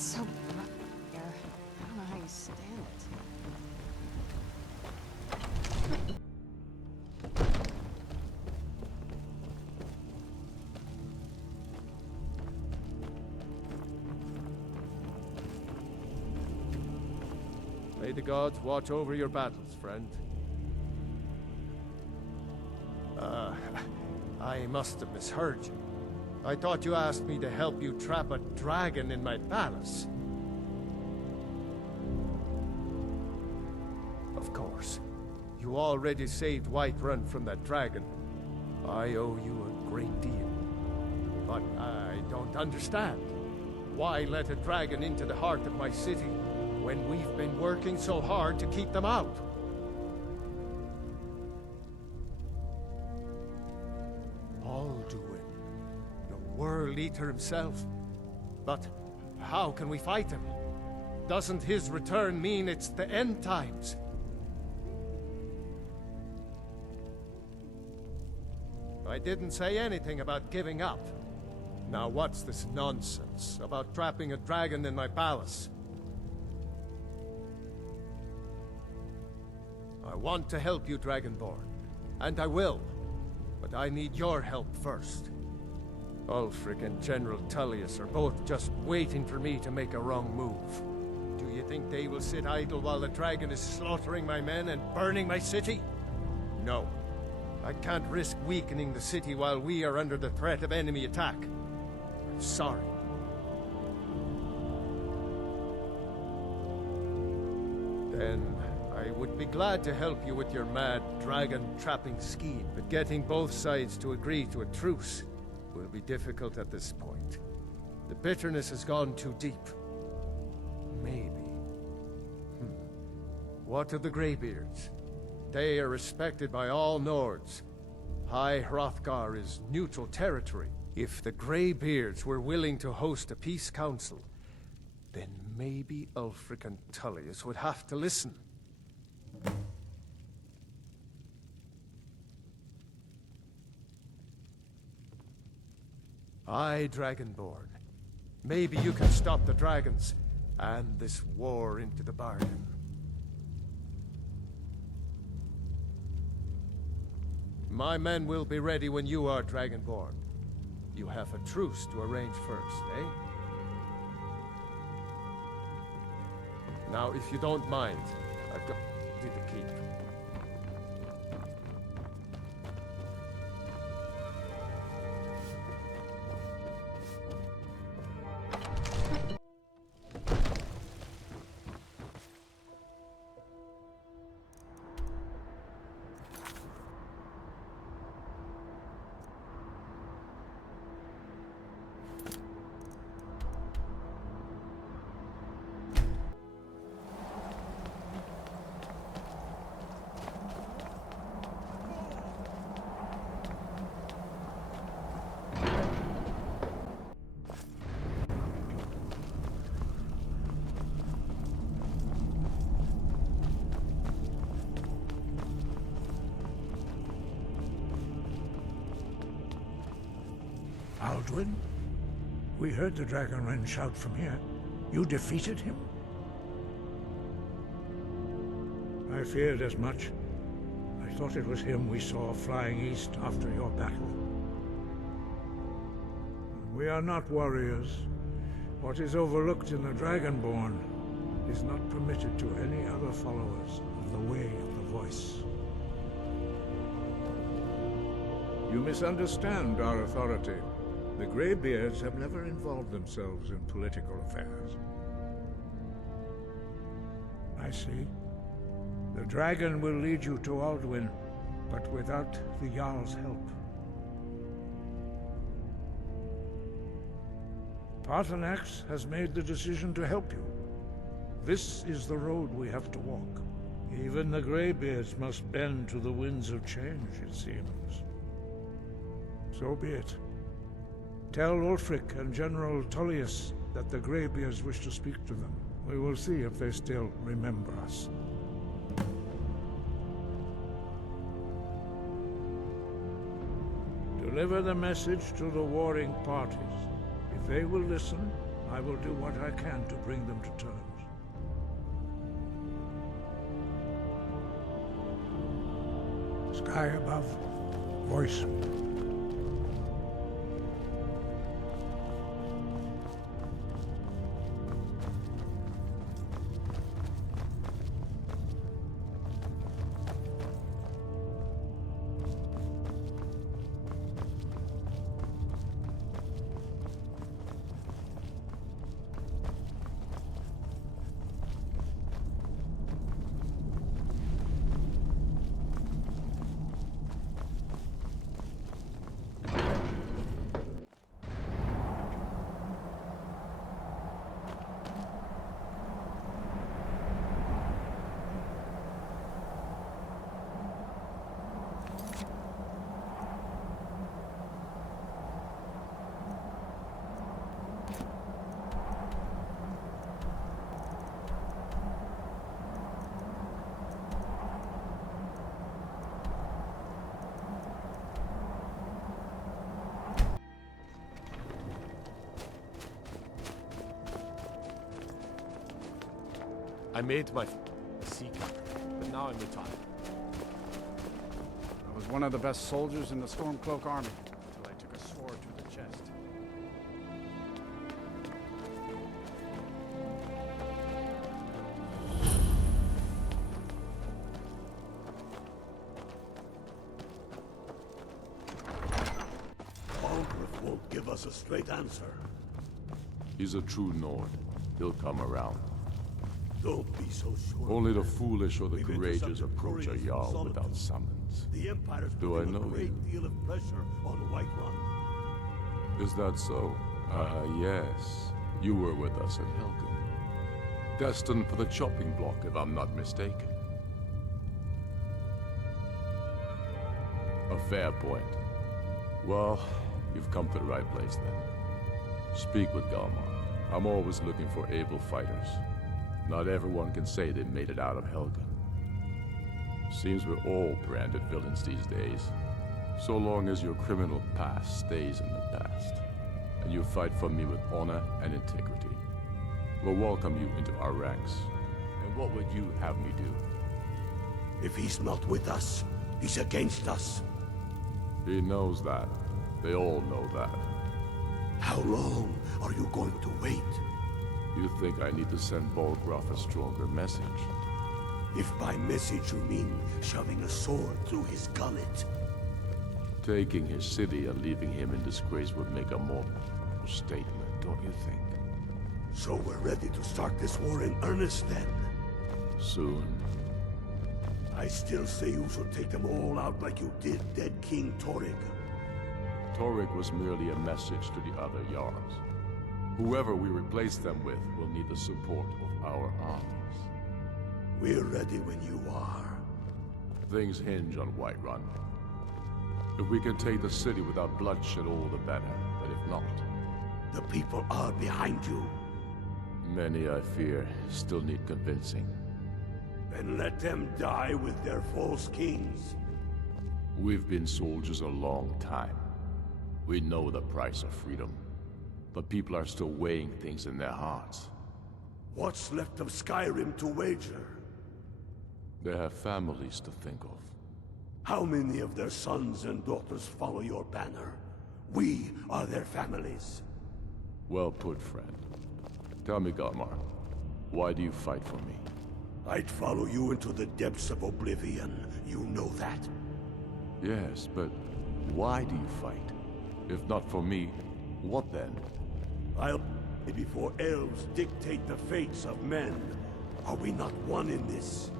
It's so hot here. I don't know how you stand it. May the gods watch over your battles, friend. I must have misheard you. I thought you asked me to help you trap a dragon in my palace. Of course. You already saved Whiterun from that dragon. I owe you a great deal. But I don't understand. Why let a dragon into the heart of my city when we've been working so hard to keep them out? Alduin, the World Eater himself. But how can we fight him? Doesn't his return mean it's the end times? I didn't say anything about giving up. Now what's this nonsense about trapping a dragon in my palace? I want to help you, Dragonborn. And I will. But I need your help first. Ulfric and General Tullius are both just waiting for me to make a wrong move. Do you think they will sit idle while the dragon is slaughtering my men and burning my city? No. I can't risk weakening the city while we are under the threat of enemy attack. I'm sorry. Then I would be glad to help you with your mad dragon-trapping scheme, but getting both sides to agree to a truce will be difficult at this point. The bitterness has gone too deep. Maybe. What of the Greybeards? They are respected by all Nords. High Hrothgar is neutral territory. If the Greybeards were willing to host a peace council, then maybe Ulfric and Tullius would have to listen. Aye, Dragonborn. Maybe you can stop the dragons, and this war into the bargain. My men will be ready when you are, Dragonborn. You have a truce to arrange first, eh? Now, if you don't mind, I've got to the keep. Alduin? We heard the Dragonren shout from here. You defeated him? I feared as much. I thought it was him we saw flying east after your battle. We are not warriors. What is overlooked in the Dragonborn is not permitted to any other followers of the Way of the Voice. You misunderstand our authority. The Greybeards have never involved themselves in political affairs. I see. The dragon will lead you to Alduin, but without the Jarl's help. Paarthurnax has made the decision to help you. This is the road we have to walk. Even the Greybeards must bend to the winds of change, it seems. So be it. Tell Ulfric and General Tullius that the Greybeards wish to speak to them. We will see if they still remember us. Deliver the message to the warring parties. If they will listen, I will do what I can to bring them to terms. Sky above, voice. I made my seeker, but now I'm retired. I was one of the best soldiers in the Stormcloak army, until I took a sword to the chest. Aldrich won't give us a straight answer. He's a true Nord. He'll come around. Don't be so sure. Only the foolish or the We've courageous intercepted approach a couriers from Jarl Solitude. without summons. The Empire's Do I putting know a great you? deal of pressure on Whiterun. Is that so? Yes. You were with us at Helgen. Destined for the chopping block, if I'm not mistaken. A fair point. Well, you've come to the right place then. Speak with Galmar. I'm always looking for able fighters. Not everyone can say they made it out of Helgen. Seems we're all branded villains these days. So long as your criminal past stays in the past, and you fight for me with honor and integrity, we'll welcome you into our ranks. And what would you have me do? If he's not with us, he's against us. He knows that. They all know that. How long are you going to wait? You think I need to send Bolgraf a stronger message? If by message you mean shoving a sword through his gullet. Taking his city and leaving him in disgrace would make a more statement, don't you think? So we're ready to start this war in earnest then? Soon. I still say you should take them all out like you did dead King Torrig. Torrig was merely a message to the other Jarls. Whoever we replace them with will need the support of our armies. We're ready when you are. Things hinge on Whiterun. If we can take the city without bloodshed, all the better. But if not, The people are behind you. many, I fear, still need convincing. Then let them die with their false kings. We've been soldiers a long time. We know the price of freedom. But people are still weighing things in their hearts. What's left of Skyrim to wager? They have families to think of. How many of their sons and daughters follow your banner? We are their families. Well put, friend. Tell me, Galmar, why do you fight for me? I'd follow you into the depths of oblivion. You know that. Yes, but why do you fight? If not for me, what then? I'll before elves dictate the fates of men. Are we not one in this?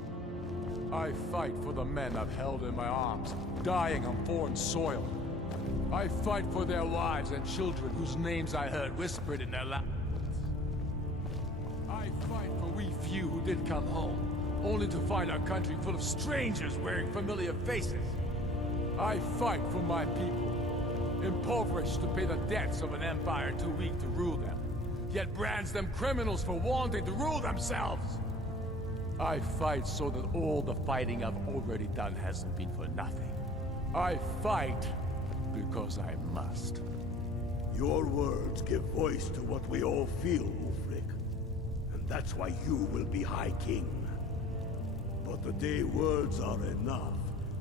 I fight for the men I've held in my arms, dying on foreign soil. I fight for their wives and children whose names I heard whispered in their laps. I fight for we few who did come home, only to find our country full of strangers wearing familiar faces. I fight for my people, impoverished to pay the debts of an empire too weak to rule them, yet brands them criminals for wanting to rule themselves. I fight so that all the fighting I've already done hasn't been for nothing. I fight because I must. Your words give voice to what we all feel, Ulfric. And that's why you will be High King. But the day words are enough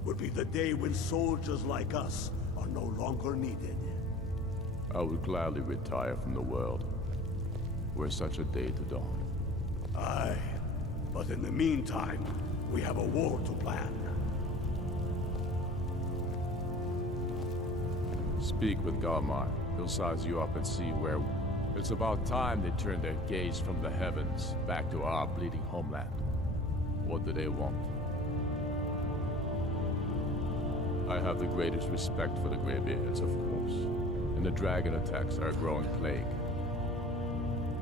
will be the day when soldiers like us are no longer needed. I would gladly retire from the world, were such a day to dawn. Aye, but in the meantime, we have a war to plan. Speak with Galmar. He'll size you up and see where... It's about time they turn their gaze from the heavens back to our bleeding homeland. What do they want? I have the greatest respect for the Greybeards, of course, and the dragon attacks are a growing plague.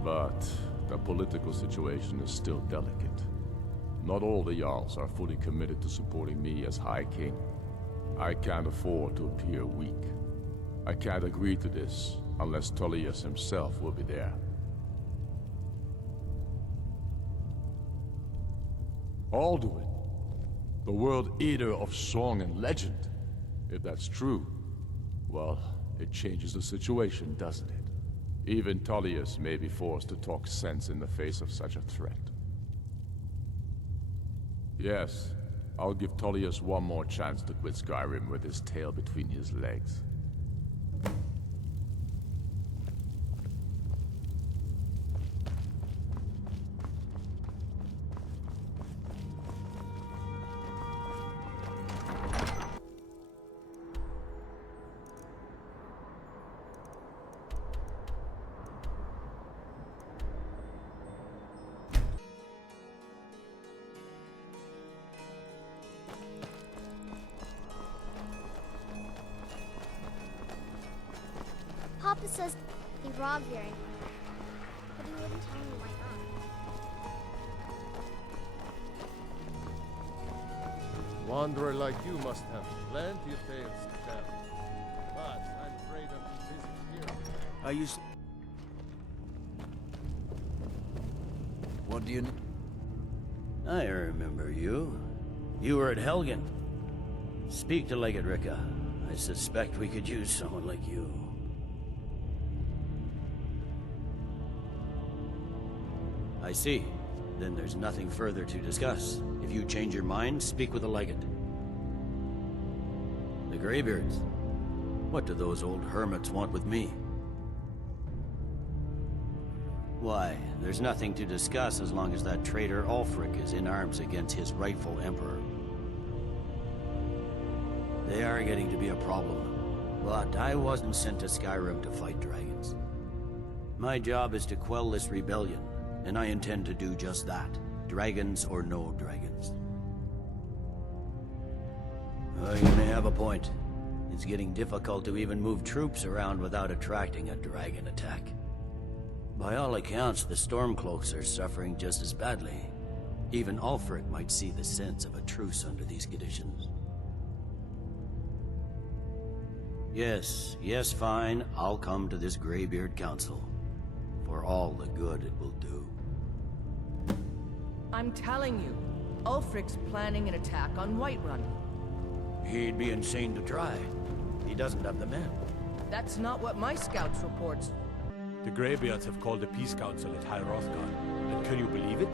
But the political situation is still delicate. Not all the Jarls are fully committed to supporting me as High King. I can't afford to appear weak. I can't agree to this unless Tullius himself will be there. Alduin, the World Eater of song and legend. If that's true, well, it changes the situation, doesn't it? Even Tullius may be forced to talk sense in the face of such a threat. Yes, I'll give Tullius one more chance to quit Skyrim with his tail between his legs. Papa says he robbed Yuri, but he wouldn't tell me why not. Wanderer like you must have plenty of tales to tell. But I'm afraid I'm too busy here. I used... What do you... I remember you. You were at Helgen. Speak to Legate Ricka. I suspect we could use someone like you. I see. Then there's nothing further to discuss. If you change your mind, speak with the Legate. The Greybeards. What do those old hermits want with me? Why, there's nothing to discuss as long as that traitor Ulfric is in arms against his rightful emperor. They are getting to be a problem. But I wasn't sent to Skyrim to fight dragons. My job is to quell this rebellion. And I intend to do just that, dragons or no dragons. You may have a point. It's getting difficult to even move troops around without attracting a dragon attack. By all accounts, the Stormcloaks are suffering just as badly. Even Ulfric might see the sense of a truce under these conditions. Yes, fine, I'll come to this Greybeard Council. For all the good it will do. I'm telling you, Ulfric's planning an attack on Whiterun. He'd be insane to try. He doesn't have the men. That's not what my scouts reports. The Greybeards have called a peace council at High Hrothgar, and can you believe it?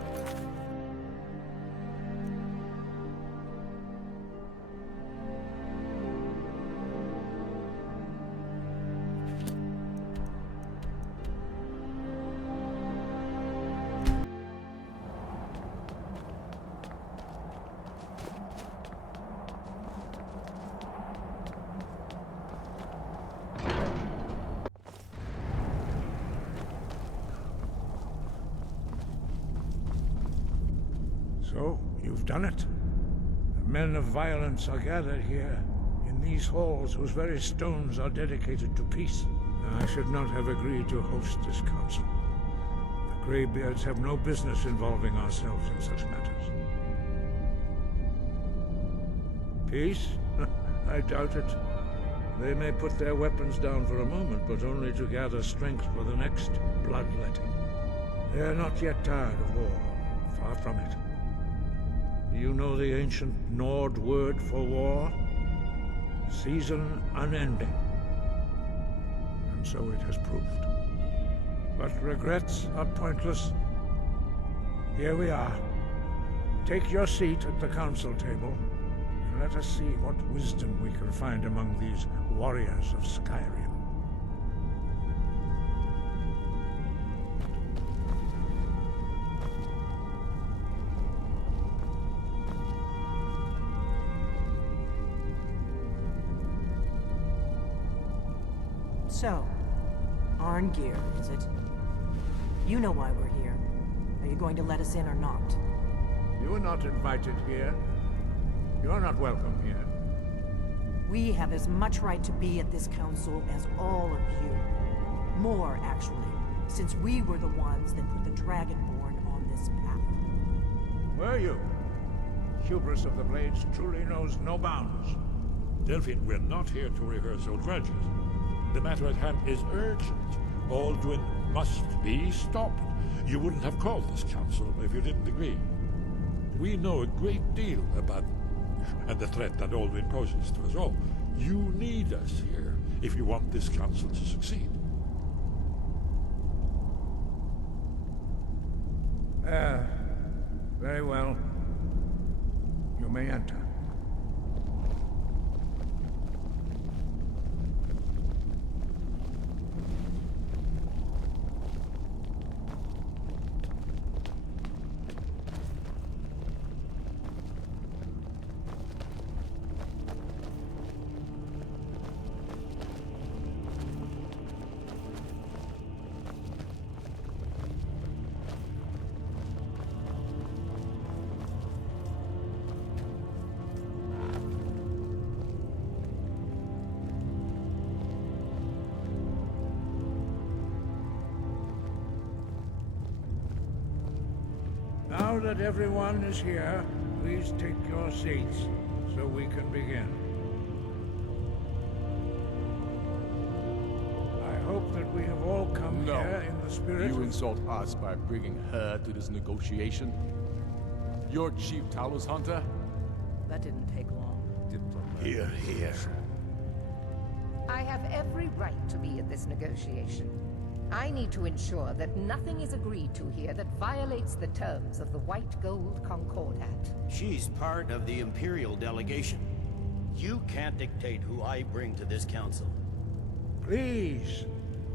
So, you've done it. The men of violence are gathered here, in these halls whose very stones are dedicated to peace. I should not have agreed to host this council. The Greybeards have no business involving ourselves in such matters. Peace? I doubt it. They may put their weapons down for a moment, but only to gather strength for the next bloodletting. They are not yet tired of war. Far from it. Do you know the ancient Nord word for war? Season unending. And and so it has proved. But regrets are pointless. Here we are. Take your seat at the council table, and let us see what wisdom we can find among these warriors of Skyrim. So, Arngeir, is it? You know why we're here. Are you going to let us in or not? You are not invited here. You are not welcome here. We have as much right to be at this council as all of you. More, actually, since we were the ones that put the Dragonborn on this path. Were you? Hubris of the Blades truly knows no bounds. Delphine, we're not here to rehearse old grudges. The matter at hand is urgent. Alduin must be stopped. You wouldn't have called this council if you didn't agree. We know a great deal about and the threat that Alduin poses to us all. You need us here if you want this council to succeed. Very well. You may enter. Now that everyone is here, please take your seats so we can begin. I hope that we have all come here in the spirit You insult us by bringing her to this negotiation? You're Chief Talos Hunter? That didn't take long. Here, here. I have every right to be at this negotiation. I need to ensure that nothing is agreed to here that violates the terms of the White Gold Concordat. She's part of the Imperial delegation. You can't dictate who I bring to this council. Please,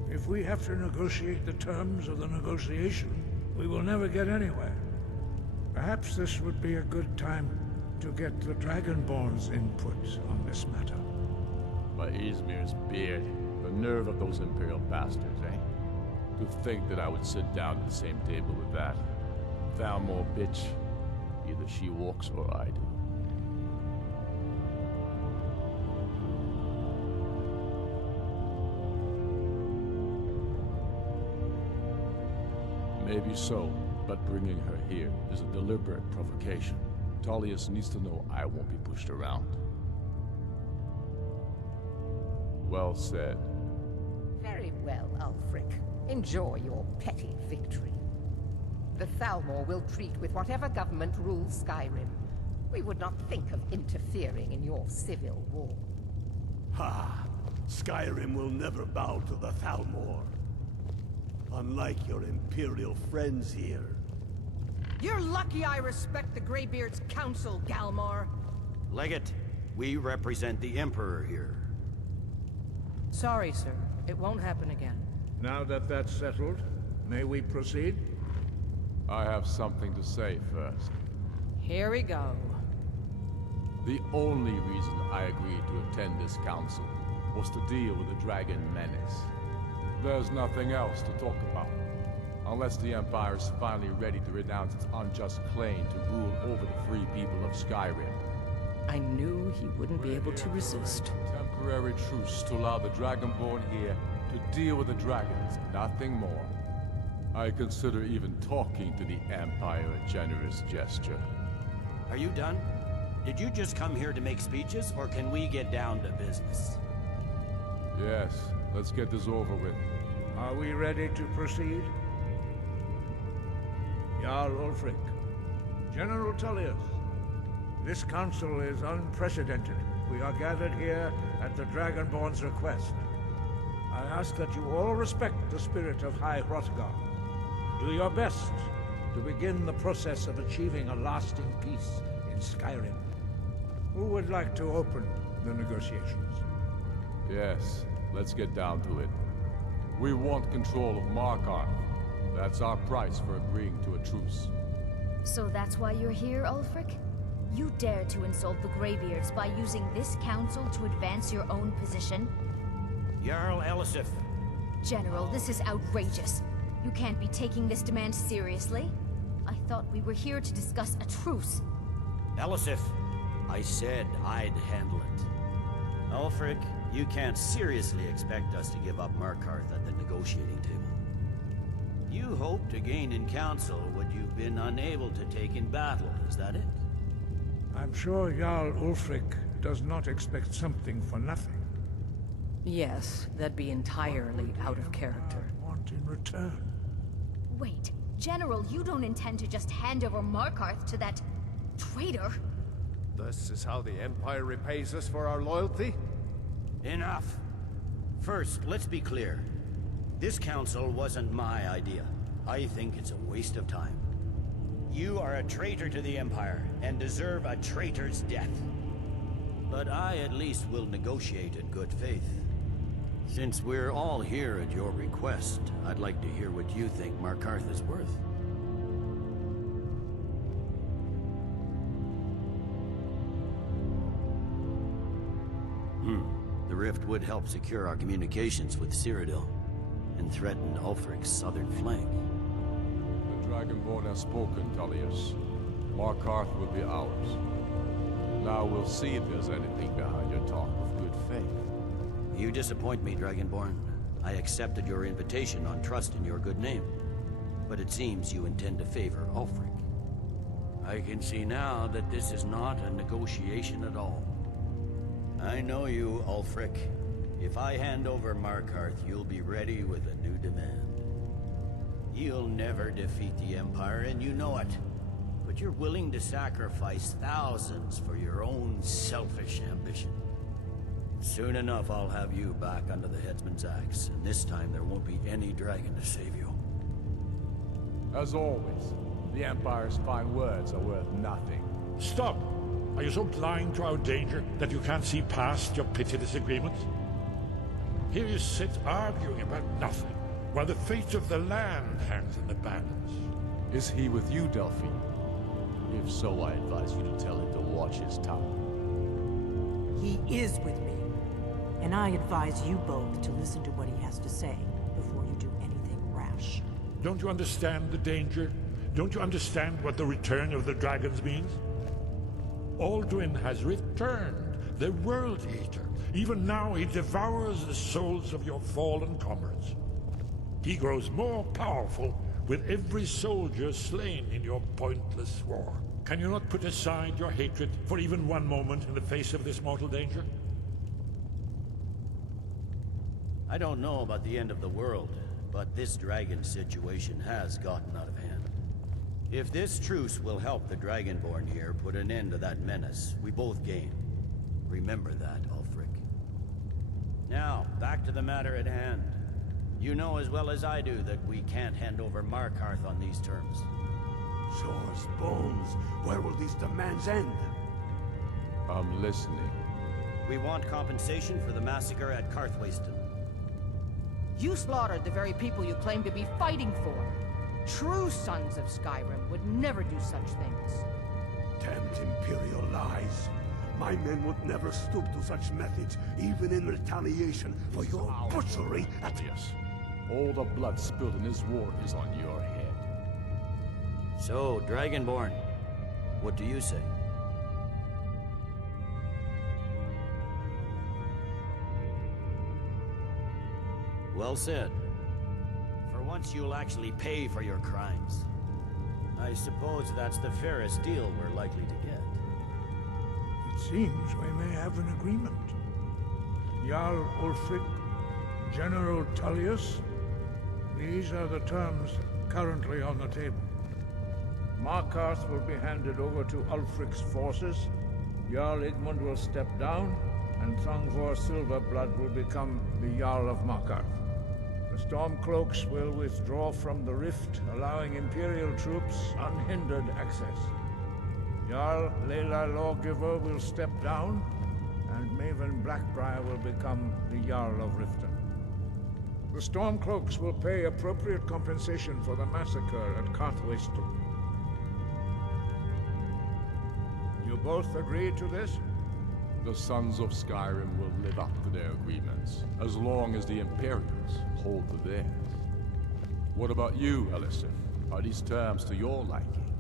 if we have to negotiate the terms of the negotiation, we will never get anywhere. Perhaps this would be a good time to get the Dragonborn's input on this matter. By Izmir's beard, the nerve of those Imperial bastards, eh? To think that I would sit down at the same table with that. Thalmor bitch. Either she walks or I do. Maybe so, but bringing her here is a deliberate provocation. Tullius needs to know I won't be pushed around. Well said. Very well, Ulfric. Enjoy your petty victory. The Thalmor will treat with whatever government rules Skyrim. We would not think of interfering in your civil war. Ha! Skyrim will never bow to the Thalmor. Unlike your Imperial friends here. You're lucky I respect the Greybeard's council, Galmar. Legate, we represent the Emperor here. Sorry, sir. It won't happen again. Now that that's settled, may we proceed? I have something to say first. Here we go. The only reason I agreed to attend this council was to deal with the Dragon Menace. There's nothing else to talk about. Unless the Empire is finally ready to renounce its unjust claim to rule over the free people of Skyrim. I knew he wouldn't be able to resist. Temporary truce to allow the Dragonborn here to deal with the dragons, nothing more. I consider even talking to the Empire a generous gesture. Are you done? Did you just come here to make speeches, or can we get down to business? Yes, let's get this over with. Are we ready to proceed? Jarl Ulfric, General Tullius, this council is unprecedented. We are gathered here at the Dragonborn's request. I ask that you all respect the spirit of High Hrothgar. Do your best to begin the process of achieving a lasting peace in Skyrim. Who would like to open the negotiations? Yes, let's get down to it. We want control of Markarth. That's our price for agreeing to a truce. So that's why you're here, Ulfric? You dare to insult the Greybeards by using this council to advance your own position? Jarl Elisif. General, this is outrageous. You can't be taking this demand seriously. I thought we were here to discuss a truce. Elisif, I said I'd handle it. Ulfric, you can't seriously expect us to give up Markarth at the negotiating table. You hoped to gain in council what you've been unable to take in battle, is that it? I'm sure Jarl Ulfric does not expect something for nothing. Yes, that'd be entirely out of character. I want in return. Wait, General, you don't intend to just hand over Markarth to that traitor? This is how the Empire repays us for our loyalty? Enough. First, let's be clear. This council wasn't my idea. I think it's a waste of time. You are a traitor to the Empire, and deserve a traitor's death. But I at least will negotiate in good faith. Since we're all here at your request, I'd like to hear what you think Markarth is worth. The rift would help secure our communications with Cyrodiil, and threaten Ulfric's southern flank. The Dragonborn has spoken, Tullius. Markarth will be ours. Now we'll see if there's anything behind your talk of good faith. You disappoint me, Dragonborn. I accepted your invitation on trust in your good name. But it seems you intend to favor Ulfric. I can see now that this is not a negotiation at all. I know you, Ulfric. If I hand over Markarth, you'll be ready with a new demand. You'll never defeat the Empire, and you know it. But you're willing to sacrifice thousands for your own selfish ambition. Soon enough, I'll have you back under the headsman's axe, and this time there won't be any dragon to save you. As always, the Empire's fine words are worth nothing. Stop! Are you so blind to our danger that you can't see past your petty disagreements? Here you sit arguing about nothing, while the fate of the land hangs in the balance. Is he with you, Delphine? If so, I advise you to tell him to watch his tongue. He is with me. And I advise you both to listen to what he has to say before you do anything rash. Don't you understand the danger? Don't you understand what the return of the dragons means? Alduin has returned, the World Eater. Even now he devours the souls of your fallen comrades. He grows more powerful with every soldier slain in your pointless war. Can you not put aside your hatred for even one moment in the face of this mortal danger? I don't know about the end of the world, but this dragon situation has gotten out of hand. If this truce will help the Dragonborn here put an end to that menace, we both gain. Remember that, Ulfric. Now, back to the matter at hand. You know as well as I do that we can't hand over Markarth on these terms. Shores, Bones, where will these demands end? I'm listening. We want compensation for the massacre at Karthwasten. You slaughtered the very people you claim to be fighting for. True sons of Skyrim would never do such things. Damned Imperial lies. My men would never stoop to such methods, even in retaliation for your butchery at... Yes. All the blood spilled in this war is on your head. So, Dragonborn, what do you say? Well said. For once you'll actually pay for your crimes. I suppose that's the fairest deal we're likely to get. It seems we may have an agreement. Jarl Ulfric, General Tullius, these are the terms currently on the table. Markarth will be handed over to Ulfric's forces, Jarl Igmund will step down, and Thongvor Silverblood will become the Jarl of Markarth. The Stormcloaks will withdraw from the rift, allowing Imperial troops unhindered access. Jarl Leila Lawgiver will step down, and Maven Blackbriar will become the Jarl of Riften. The Stormcloaks will pay appropriate compensation for the massacre at Karthwaystel. You both agree to this? The Sons of Skyrim will live up to their agreements, as long as the Imperials hold to theirs. What about you, Elisif? Are these terms to your liking?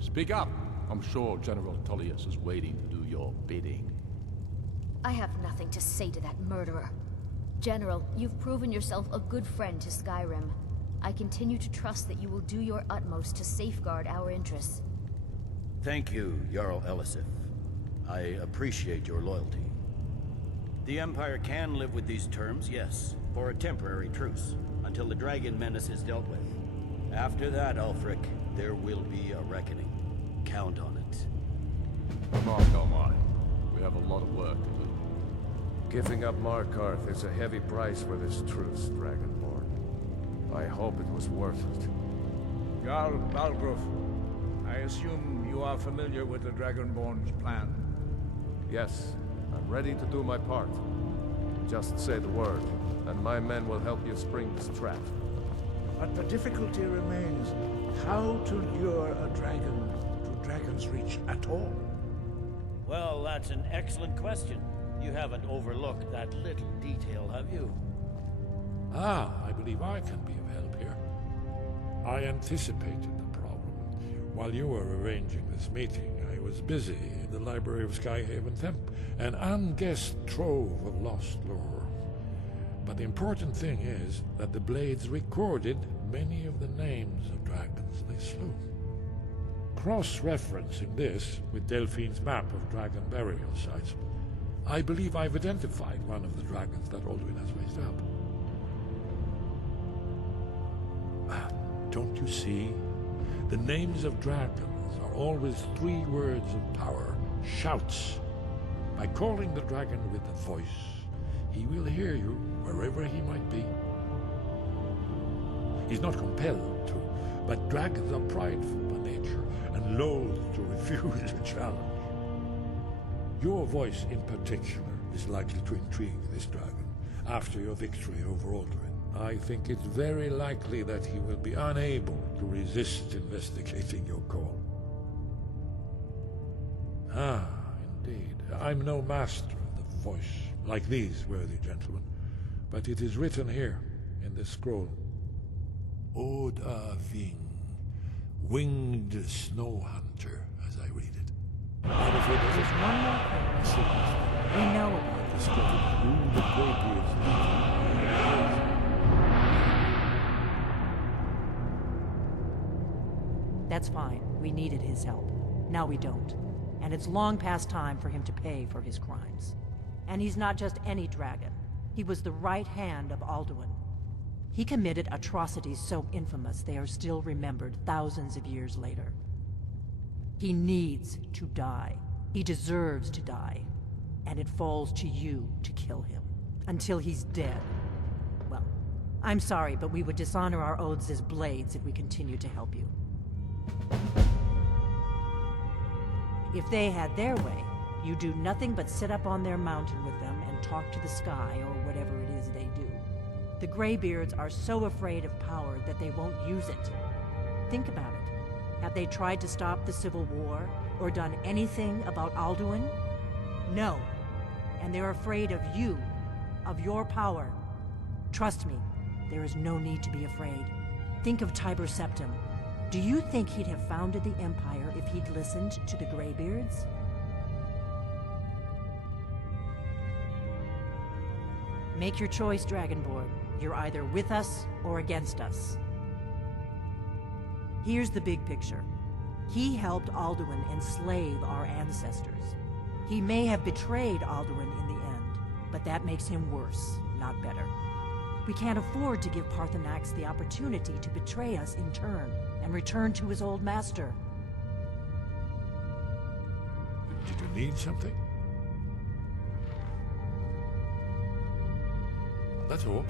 Speak up! I'm sure General Tullius is waiting to do your bidding. I have nothing to say to that murderer. General, you've proven yourself a good friend to Skyrim. I continue to trust that you will do your utmost to safeguard our interests. Thank you, Jarl Elisif. I appreciate your loyalty. The Empire can live with these terms, yes, for a temporary truce, until the dragon menace is dealt with. After that, Ulfric, there will be a reckoning. Count on it. Mark our mind. We have a lot of work to do. Giving up Markarth is a heavy price for this truce, Dragonborn. I hope it was worth it. Jarl Balgruuf, I assume you are familiar with the Dragonborn's plan. Yes, I'm ready to do my part. Just say the word, and my men will help you spring this trap. But the difficulty remains how to lure a dragon to Dragon's Reach at all. Well, that's an excellent question. You haven't overlooked that little detail, have you? I believe I can be of help here. I anticipated the problem. While you were arranging this meeting, I was busy in the library of Skyhaven Temp, an unguessed trove of lost lore. But the important thing is that the Blades recorded many of the names of dragons they slew. Cross-referencing this with Delphine's map of dragon burial sites, I believe I've identified one of the dragons that Alduin has raised up. Don't you see? The names of dragons are always 3 words of power, shouts. By calling the dragon with a voice, he will hear you wherever he might be. He's not compelled to, but dragons are prideful by nature and loath to refuse a challenge. Your voice in particular is likely to intrigue this dragon after your victory over Alduin. I think it's very likely that he will be unable to resist investigating your call. Indeed. I'm no master of the voice, like these worthy gentlemen, but it is written here in this scroll. Oda Ving, winged snow hunter, as I read it. I'm afraid There's one more thing we know about this. discovered who the Greybeards That's fine. We needed his help. Now we don't. And it's long past time for him to pay for his crimes. And he's not just any dragon. He was the right hand of Alduin. He committed atrocities so infamous they are still remembered thousands of years later. He needs to die. He deserves to die. And it falls to you to kill him. Until he's dead. Well, I'm sorry, but we would dishonor our oaths as blades if we continue to help you. If they had their way, you do nothing but sit up on their mountain with them and talk to the sky or whatever it is they do. The Greybeards are so afraid of power that they won't use it. Think about it. Have they tried to stop the Civil War or done anything about Alduin? No. And they're afraid of you, of your power. Trust me, there is no need to be afraid. Think of Tiber Septim. Do you think he'd have founded the Empire if he'd listened to the Greybeards? Make your choice, Dragonborn. You're either with us or against us. Here's the big picture. He helped Alduin enslave our ancestors. He may have betrayed Alduin in the end, but that makes him worse, not better. We can't afford to give Paarthurnax the opportunity to betray us in turn and return to his old master. Did you need something? That's all.